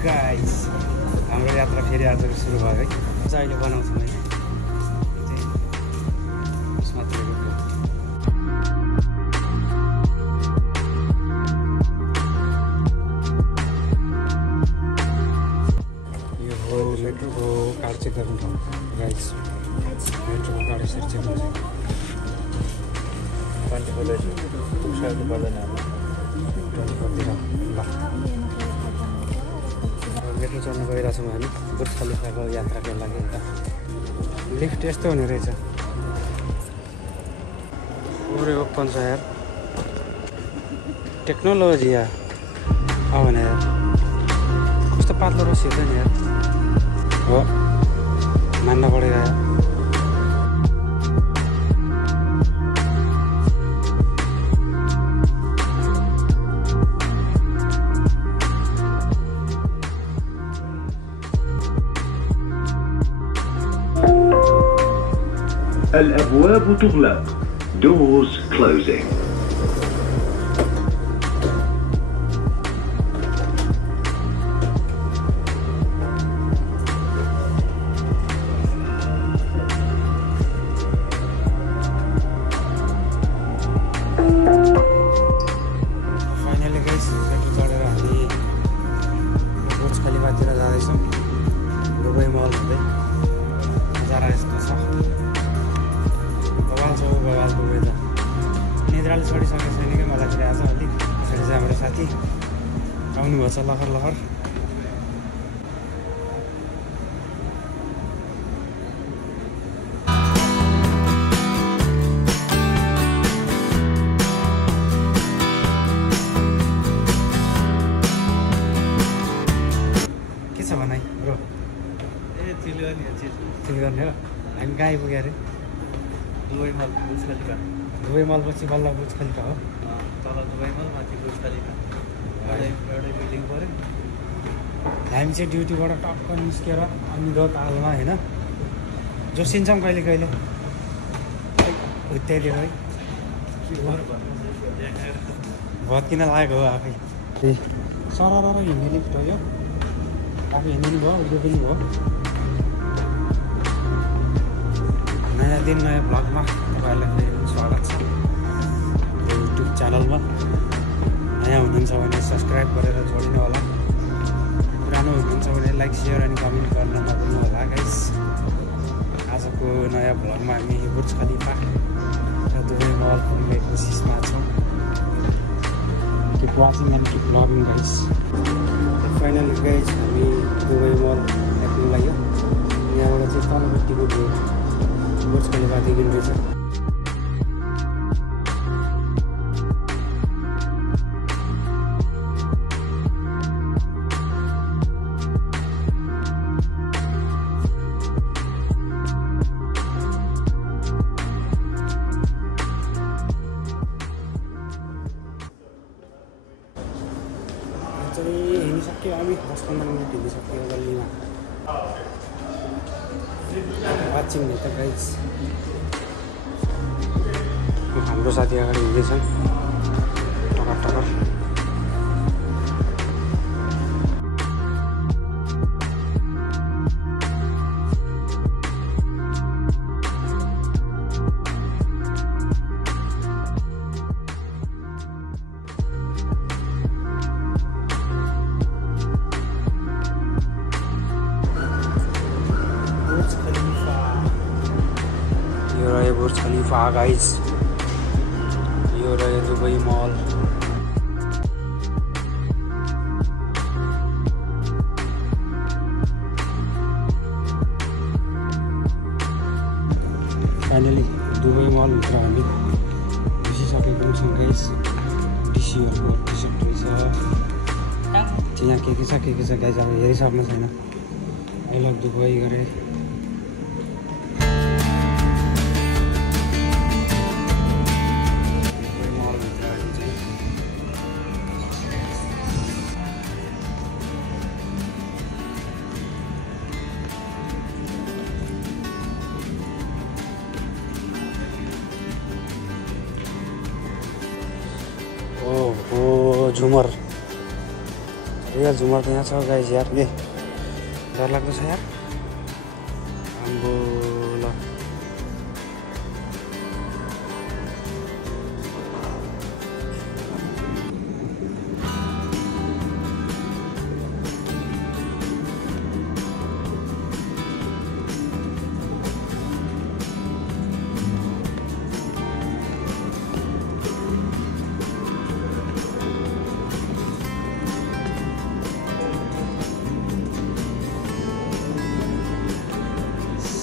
Guys हाम्रो यात्रा फेरि आज सुरु भयो है। आज अहिले बनाउँछौँ है यो हो मेट्रोको कार्ड चेक गर्नु ठाउँ गाइस। मेट्रोको कार्ड यसरी चेक हुन्छ। पुग्नु पर्दैन मेट्रो चढ्न गइरहेछौँ हामी बुर्ज खलिफाको यात्राको लागि। अन्त लिफ्ट यस्तो हुने रहेछ पुरै ओपन छ यार। टेक्नोलोजी यार अब भने यार कस्तो पातलो रसी हो त नि यार। हो मान्न परेर यार। الأبواب تغلق. Doors closing. Finally guys metro चढेर हामी बुर्ज खलिफातिर जाँदैछौँ। दुबई मल हुँदै नजारा यस्तो छ। बवाल छ बवाल दुबई त। निद्राले छोडिसकेको छैन कि मलाई फेरि आज अलिक पछाडि चाहिँ हाम्रो साथी आउनुभएको छ लहर लहर। के छ भनाइ ब्रो? चिल गर्ने हो। हामी कहाँ आइपुग्यो अरे? दुबई मल बुर्ज खलिफा। दुबई मलपछि बल्ल बुर्ज खलिफा हो। तल दुबई मल माथि बुर्ज खलिफा। एउटै बिल्डिङ पऱ्यो। हामी चाहिँ ड्युटीबाट टक्क निस्केर अनिदो तालमा होइन जोसिन्छौँ कहिले कहिले हुत्याइदियो है। भत्किन लागेको हो आफै। सरर हिँड्ने लिफ्ट हो यो। आफै हिँड्नु भयो उयो पनि भयो। नयाँ दिन नयाँ भ्लगमा तपाईँहरूलाई फेरि स्वागत छ युट्युब च्यानलमा। नयाँ हुनुहुन्छ भने सब्सक्राइब गरेर जोडिनु होला। पुरानो हुनुहुन्छ भने लाइक सेयर अनि कमेन्ट गर्न नभुल्नु होला गाइस। आजको नयाँ भ्लगमा हामी बुर्ज खलिफा र दुबई मल पुग्ने कोसिसमा छौँ। Keep watching and keep loving guys. Finally guys हामी दुबई मल आइपुग्नु लाग्यो। यहाँबाट चाहिँ तलपट्टिको भ्यू बुर्ज खलिफा देखिँदैछ। हिँडिसक्यो हामी 10-15 मिनट हिँडिसक्यो गल्लीमा। वाचिङ नि त गाइस। हाम्रो साथी अगाडि हिँड्दैछन् टकर टकर। यो रह्यो बुर्ज खलिफा गाइस। यो रह्यो दुबई मल। फाइनली दुबई मलभित्र हामी घुसिसकेको छौँ गाइस। डिसीहरूको टिसर्ट रहेछ। यहाँ के छ गाइस अब हेरिसक्नु छैन। आई लभ दुबई गरे। झुमर रियल झुमर त यहाँ छ गाइस यार। ए डरलाग्दो छ यार। आम्बो ल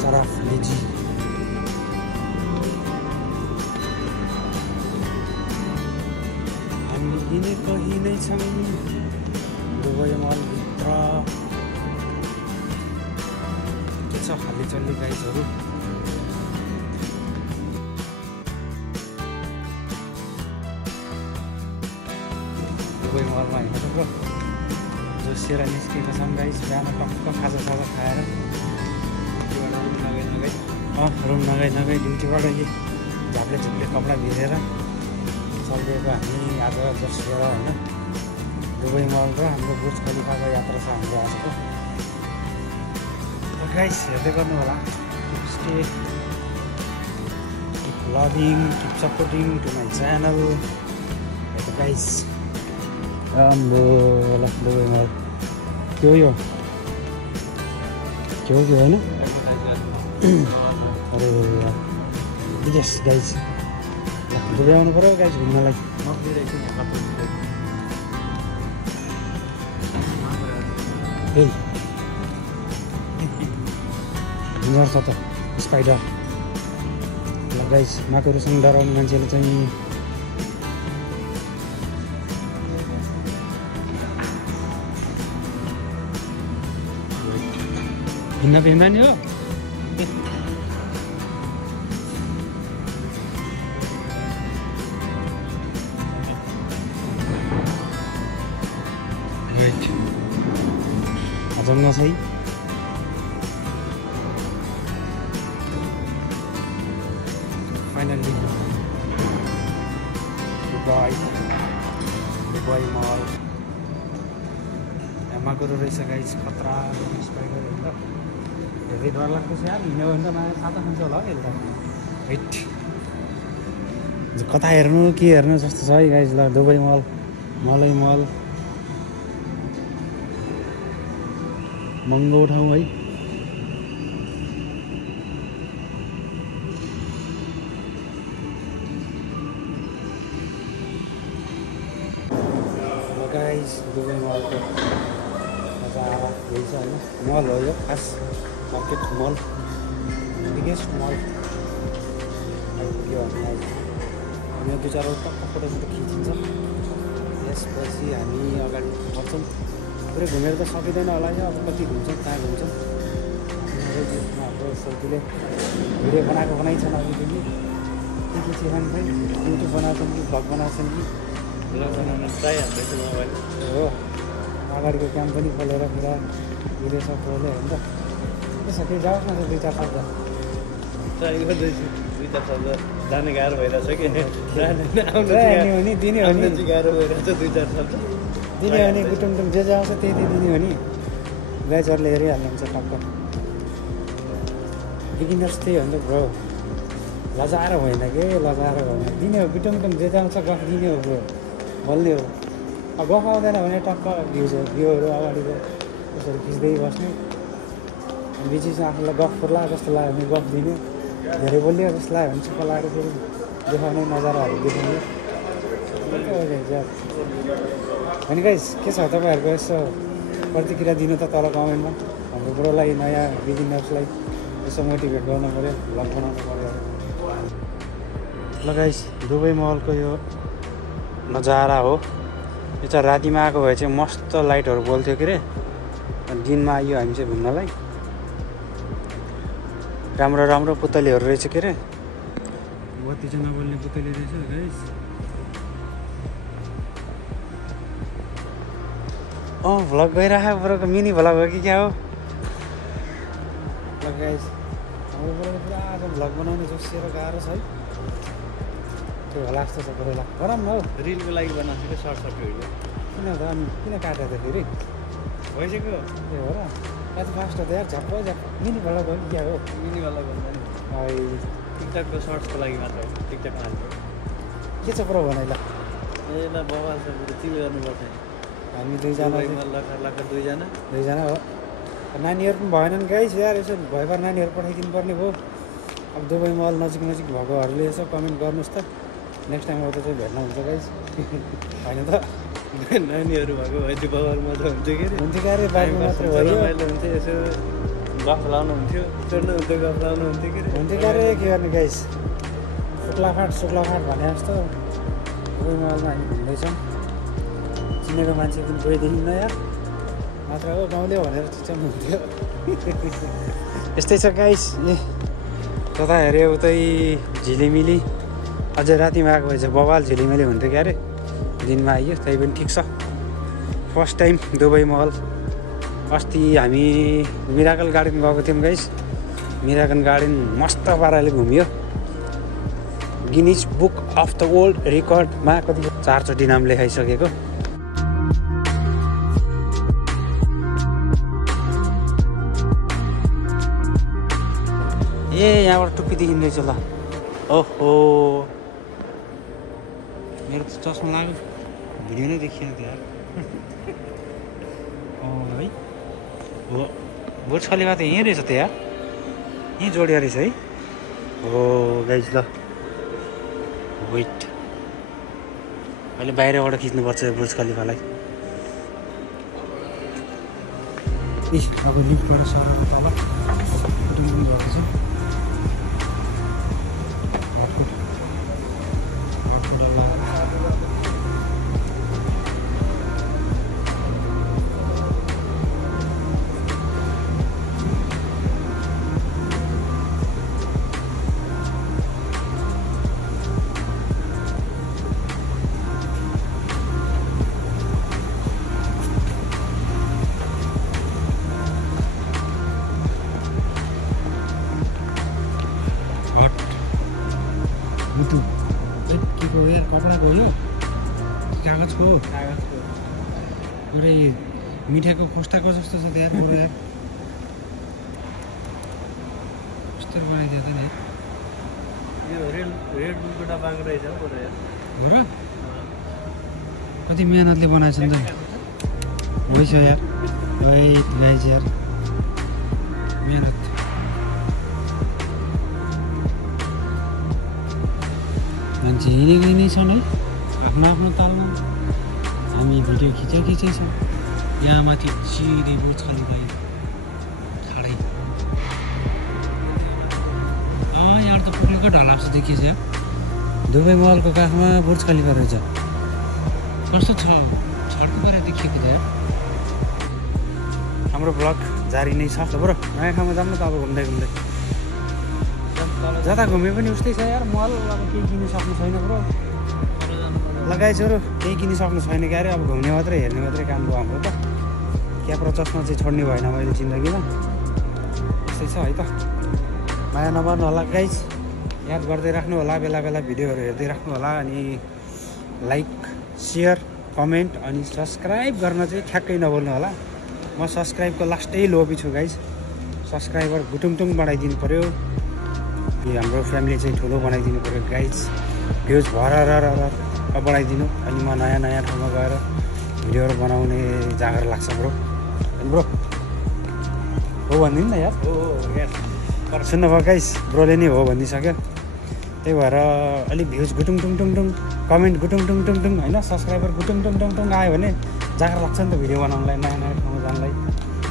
सराफ लेजी हामी हिँडे कहीँ नै छौँ दुबई मलभित्र के छ खाली चल्ने गाइजहरू। दुबई मलमा हिँडेको जोसिएर निस्केको छौँ गाइज। बिहान टक्क खाजासाजा खाएर रुम नगई ड्युटीबाट यही झाप्ले झुप्ले कपडा भिरेर चल्दिएको हामी आज जोसिएर होइन। दुबई मल र हाम्रो बुर्ज खलिफाको यात्रा छ हाम्रो आजको। गाइस हेर्दै गर्नु होला। Stay keep loving keep supporting to my channel guys. राम्रो ल दुबई मल के हो यो के हो कि होइन? अरे विदेश गाइज दुबई आउनु पऱ्यो गाइज घुम्नलाई। ए डेन्जर छ त स्पाइडर। ल गाइज माकुरोसँग डराउने मान्छेले चाहिँ हिँड्दा नि हो। हजम नछ है। फाइनल्ली दुबई मल माकुरो रहेछ गाइस। खतरा स्पाइडर होइन त हेर्दै डर लाग्दो छ यार। हिँड्यो भने त माया साता खान्छ होला हौ यसले त। हेट कता हेर्नु के हेर्नु जस्तो छ है गाइस। ल दुबई मल मलै मल महँगो ठाउँ है। गाइस दुबई मलको नजारा यही छ होइन। मल हो यो खास मार्केट मल बिगेस्ट मल आइपुग्यो हामीलाई। हामी दुई चारवटा फोटो खिचिन्छ त्यसपछि हामी अगाडि बढ्छौँ। पुरै घुमेर त सकिँदैन होला यो। अब कति घुम्छौँ कहाँ घुम्छौँ। हाम्रो साथीले भिडियो बनाइछन् अघिदेखि के चाहिँ खै युट्युब बनाउँछन् कि भ्लग बनाउँछन् कि भ्लग बनाउन चाहिहाल्दैछ मोबाइल हो। अगाडिको क्याम पनि खोलेर पुरा भिडियो सब खोल्यो होइन। त्यसो त्यही जाओस् न दुई चार शब्द ट्राई गर्दैछु। दुई चार शब्द जाने गाह्रो भइरहेछ कि दिने हो नि दिने हो नि गाह्रो भइरहेछ। दुई चार शब्द दिने हो नि गुटुङ जे आउँछ त्यही दिने हो नि। गाइजहरूले हेरिहाल्नुहुन्छ टक्क। बिगिनर्स त्यही हो नि त ब्रो। लजाएर भएन के लजाएर भएन दिने हो। गुटुङ जे आउँछ गफ दिने हो ब्रो। बोल्ने हो। अब गफ आउँदैन भने टक्क भ्यूहरू अगाडिको त्यसरी खिच्दै बस्ने। बिचमा आफूलाई गफ पर्ला जस्तो लाग्यो भने गफ दिने। धेरै बोलियो जस्तो लाग्यो भने चुप्प लागेर फेरि देखाउने नजाराहरू देखाउने। अनि गाइस के छ तपाईँहरूको यसो प्रतिक्रिया दिनु त तल कमेन्टमा। हाम्रो ब्रोलाई नयाँ बिगिनर्सलाई यसो मोटिभेट गर्नु पऱ्यो भ्लग बनाउनु पऱ्यो। ल गाइस दुबई मलको यो नजारा हो। यो चाहिँ रातिमा आएको भए चाहिँ मस्त लाइटहरू बोल्थ्यो के अरे। दिनमा आइयो हामी चाहिँ घुम्नलाई। राम्रो राम्रो पुतलीहरू रहेछ के अरे। बत्ती चाहिँ नबोल्ने पुतली रहेछ गाइस। भ्लग गइरहेको ब्रोको मिनी भ्लग हो कि क्या हो। ल गाइस हाम्रो ब्रोले पुरा आज भ्लग बनाउने जोसिएर गाह्रो छ है। त्यो होला जस्तो छ ब्रोलाई गरम न हौ। रिलको लागि बनाएको सर्ट भिडियो किन त अनि किन काट्यो त फेरि भइसक्यो ए हो र आज फास्ट हो त यार झप्प मिनीबाट भयो क्या हो मिनीवाला भन्दा नि टिकटकको सर्ट्सको लागि मात्र हो टिकटकमा हाल्नु के छ प्रो भनाइ ल ए ल बवाल छ बरु चिल गर्नुपर्छ हामी दुईजना लखर दुईजना हो नानीहरू पनि भएनन् गाइस यार यसो भएका नानीहरू पठाइदिनु पर्ने भयो अब दुबई मल नजिक भएकोहरूले यसो कमेन्ट गर्नुहोस् त नेक्स्ट टाइम आउँदा चाहिँ भेट्न हुन्छ गाइस होइन त नानीहरू भएको भए त्यो बवाल मजा हुन्थ्यो के हुन्थ्यो क्या अरे बाइकमा मात्रै भयो रमाइलो हुन्थ्यो यसो गफ लाउनु हुन्थ्यो चढ्नु हुन्थ्यो गफ लाउनु हुन्थ्यो के हुन्थ्यो क्या अरे के गर्ने गाइस शुक्लाफाट भने जस्तो दुबई मलमा हामी घुम्दैछौँ चिनेको मान्छे पनि कोही देखिन्न यार मात्र हो गाउँले भनेर चिच्याउनु हुन्थ्यो यस्तै छ गाइस ए तता हेऱ्यो उतै झिलिमिली अझै रातिमा आएको भए चाहिँ बवाल झिलिमिली हुन्थ्यो क्या अरे दिनमा आइयो त्यही पनि ठिक छ फर्स्ट टाइम दुबई मल अस्ति हामी मिराकल गार्डन गएको थियौँ गाइस मिराकल गार्डन मस्त पाराले घुमियो Guinness book of the world रेकर्डमा कति 4 चोटि नाम लेखाइसकेको ए यहाँबाट टुप्पी देखिँदैछ ल ओहो मेरो त चस्मा लाग्यो भिडियो नै देखिएन त यार है हो बुर्ज खलिफा त यहीँ रहेछ त यार यहीँ जोडिया रहेछ है हो गाइज ल वेट अहिले बाहिरबाट खिच्नुपर्छ बुर्ज खलिफालाई अब लिफ्टबाट सरेर तल डुङ्गुङ भएको छ कपडाको हो कागजको अरे मिठाईको खोस्टाको जस्तो छ त्यहाँ पुरा यार कस्तो बनाइदियो त नि यो रेड बुलको डब्बाको रहेछ हो पुरा यार हो र कति मेहनतले बनाएछ नि त भइछ यार गाइज यार मेहनत मान्छे हिँडेको नै छन् है आफ्नो तालमा हामी भिडियो खिचै छ यहाँ माथि चिरी बुर्ज खलिफा ठाडै यहाँ त पुगेको ढला जस्तो देखिएछ यार दुबई मलको काखमा बुर्ज खलिफा रहेछ कस्तो छ छड्को परेर देखिएको त यार हाम्रो ब्लग जारी नै छ ब्रो नयाँ ठाउँमा जाऊँ न त अब घुम्दै जता घुमे पनि उस्तै छ यार मल अब केही किन्नु सक्नु छैन ब्रो लगाइछोरो केही किन्नु सक्नु छैन क्या अरे अब घुम्ने मात्रै हेर्ने मात्रै काम भयो हाम्रो त क्याप्रो चस्मा चाहिँ छोड्ने भएन मैले जिन्दगीमा यस्तै छ है त माया नपर्नु होला गाइज याद गर्दै राख्नु होला बेला भिडियोहरू हेर्दै राख्नु होला अनि लाइक सेयर कमेन्ट अनि सब्सक्राइब गर्न चाहिँ ठ्याक्कै नभुल्नु होला म सब्सक्राइबको लास्टै लोभी छु गाइज सब्सक्राइबर गुटुङटुङ बढाइदिनु पऱ्यो हाम्रो फ्यामिली चाहिँ ठुलो बनाइदिनु पऱ्यो गाइज भ्युज भर बढाइदिनु अनि म नयाँ ठाउँमा गएर भिडियोहरू बनाउने जाँगर लाग्छ ब्रो हो भनिदिनु न यार हो यार सुन्नुभयो गाइस ब्रोले नै हो भनिदिइसक्यो त्यही भएर अलिक भ्युज गुटुङ कमेन्ट गुटुङ होइन सब्सक्राइबर गुटुङ आयो भने जाँगर लाग्छ नि त भिडियो बनाउनुलाई नयाँ ठाउँमा जानलाई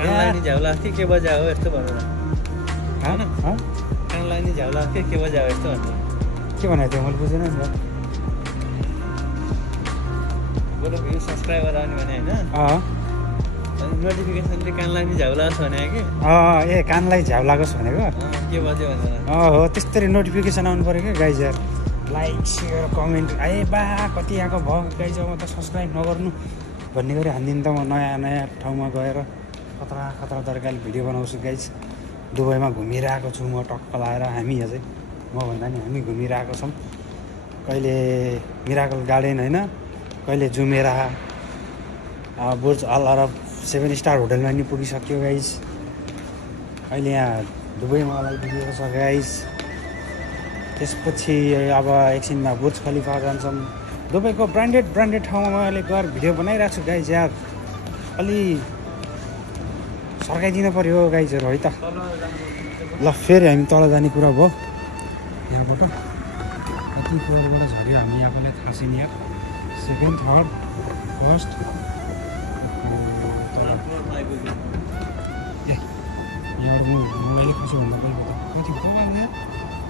कानलाई झ्याउला के बजा हो यस्तो भनेर कानलाई नि झ्याउला के बजा हो यस्तो भनेर के भनेको थियो मैले बुझेन नि बरु भ्यू सब्सक्राइबर आउने भने होइन अनि नोटिफिकेसनले कानलाई नि झ्याउलास् भने कि ए कानलाई झ्याउ लागोस् भनेको के बज्यो भनेर हो त्यस्तरी नोटिफिकेसन आउनु पऱ्यो क्या गाइज यार लाइक सेयर कमेन्ट बा कति आएको भयो गाइज अब त सब्सक्राइब नगर्नु भन्ने गरी हानिदिनु त म नयाँ ठाउँमा गएर खतरा तरिकाले भिडियो बनाउँछु गाइज दुबईमा घुमिरहेको छु म टक्क लाएर हामी अझै म भन्दा नि हामी घुमिरहेको छौँ कहिले मिराकल गार्डन होइन कहिले जुमेरा बुर्ज अल अरब 7 स्टार होटलमा नि पुगिसक्यो गाइस। अहिले यहाँ दुबईमा पुगेको छ गाइस। त्यसपछि अब एकछिनमा बुर्ज खलिफा जान्छौँ। दुबईको ब्रान्डेड ठाउँमा मैले गएर भिडियो बनाइरहेको छु गाइस। यार अलि सर्काइदिनु पर्यो गाइजहरू है त। ल फेरि हामी तल जाने कुरा भयो यहाँबाट। कति फ्लोरबाट झऱ्यो हामी आफूलाई थाहा छैन यार। सेकेन्ड थर्ड फर्स्ट यहाँबाट म मोबाइलै खुसी हुनु पर्यो त। कति हो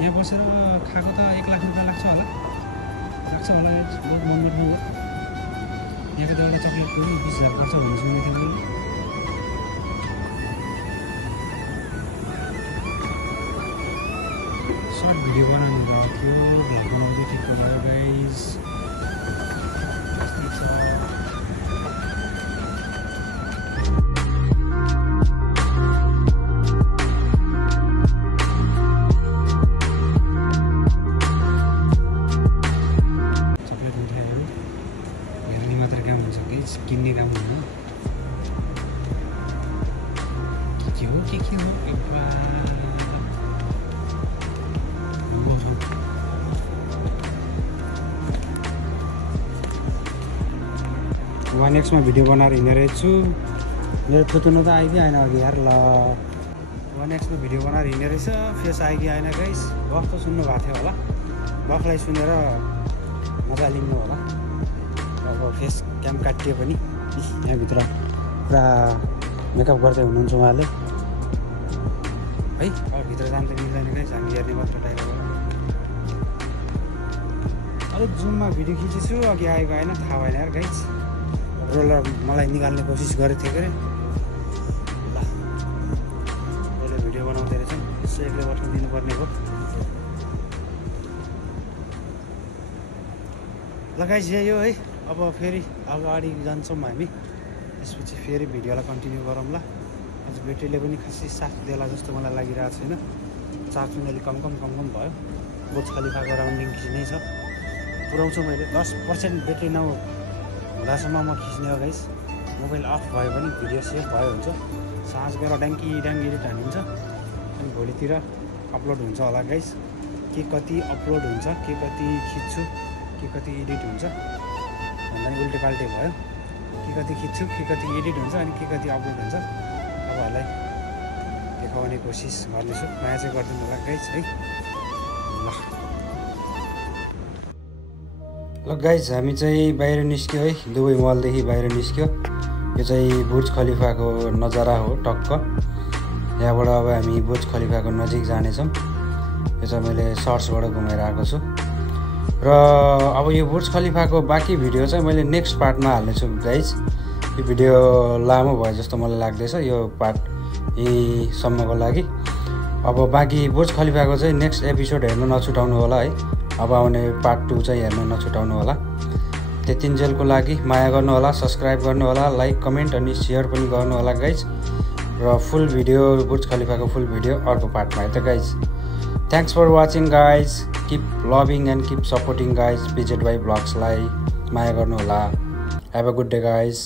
यहाँ बसेर खाएको त 1 लाख रुपियाँ लाग्छ होला बहुत महँगो ठाउँ हो। यहाँको त एउटा चक्लेटको पनि 20,000 खर्च हुने सुनेको थिएँ मैले। सर्ट भिडियो बनाउनु भएको थियो, भ्लग बनाउँदै ठिक भयो गाइस। यस्तै छ। चक्लेट मिठाईहरू हेर्ने मात्र काम हुन्छ गाइस, किन्ने काम हुँदैन। के हो एउटा 1x मा भिडियो बनाएर हिँडेर छु। मेरो थुतुनो त आयो कि आएन अघि यार। ल 1x मा भिडियो बनाएर हिँडेर रहेछ। फेस आयो कि आएन गाइस। बफ त सुन्नु भएको थियो होला। बफलाई सुनेर मजा लिनु होला। अब फेस क्याम काटियो पनि यहाँभित्र पुरा मेकअप गर्दै हुनुहुन्छ उहाँले है। अब भित्र जान त मिल्दैन गाइस, हामी हेर्ने मात्र टाइपको। अलिक जुममा भिडियो खिचेछु, अघि आएको आएन थाहा भएन यार गाइस। रोलर मलाई निकाल्ने कोसिस गरेको थिएँ के अरे। ल रोलर भिडियो बनाउँदै रहेछ। यसो एक्लै बस्न दिनुपर्ने हो। ल गाइस यही हो है। अब फेरि अगाडि जान्छौँ हामी। त्यसपछि फेरि भिडियोलाई कन्टिन्यू गरौँ ल। आज ब्याट्रीले पनि खासै साथ देला जस्तो मलाई लागिरहेको छैन। चार्ज पनि अलिक कम भयो। बुर्ज खलिफाको राउन्डिङ खिच्नै छ। पुऱ्याउँछु मैले 10% ब्याट्री हुँदासम्म म खिच्ने हो गाइस। मोबाइल अफ भयो भने भिडियो सेभ भयो हुन्छ। साँझ गएर ड्याङ्की एडिट हानिन्छ अनि भोलितिर अपलोड हुन्छ होला गाइस। के कति अपलोड हुन्छ, के कति खिच्छु, के कति एडिट हुन्छ भन्दा नि उल्टे पाल्टे भयो। के कति खिच्छु, के कति एडिट हुन्छ अनि के कति अपलोड हुन्छ तपाईँहरूलाई देखाउने कोसिस गर्नेछु। माया चाहिँ गरिदिनु होला गाइस है। ल गाइस हामी चाहिँ बाहिर निस्क्यो है। दुबई मलदेखि बाहिर निस्क्यो। यो चाहिँ बुर्ज खलिफाको नजारा हो टक्क। यहाँबाट अब हामी बुर्ज खलिफाको नजिक जानेछौँ। यो चाहिँ मैले सर्ट्सबाट घुमेर आएको छु। र अब यो बुर्ज खलिफाको बाँकी भिडियो चाहिँ मैले नेक्स्ट पार्टमा हाल्नेछु गाइस। यो भिडियो लामो भयो जस्तो मलाई लाग्दैछ यो पार्ट यहीसम्मको लागि। अब बाँकी बुर्ज खलिफाको चाहिँ नेक्स्ट एपिसोड हेर्न नछुटाउनु होला है। अब आउने पार्ट 2 चाहिँ हेर्न नछुटाउनु होला। त्यतिन्जेलको लागि माया गर्नु होला, सब्सक्राइब गर्नु होला, लाइक कमेन्ट अनि सेयर पनि गर्नु होला गाइज। र फुल भिडियो बुर्ज खलिफाको फुल भिडियो अर्को पार्टमा है त guys. Thanks for watching guys. Keep loving and keep supporting guys. PZY ब्लग्सलाई माया गर्नु होला। Have a good day guys.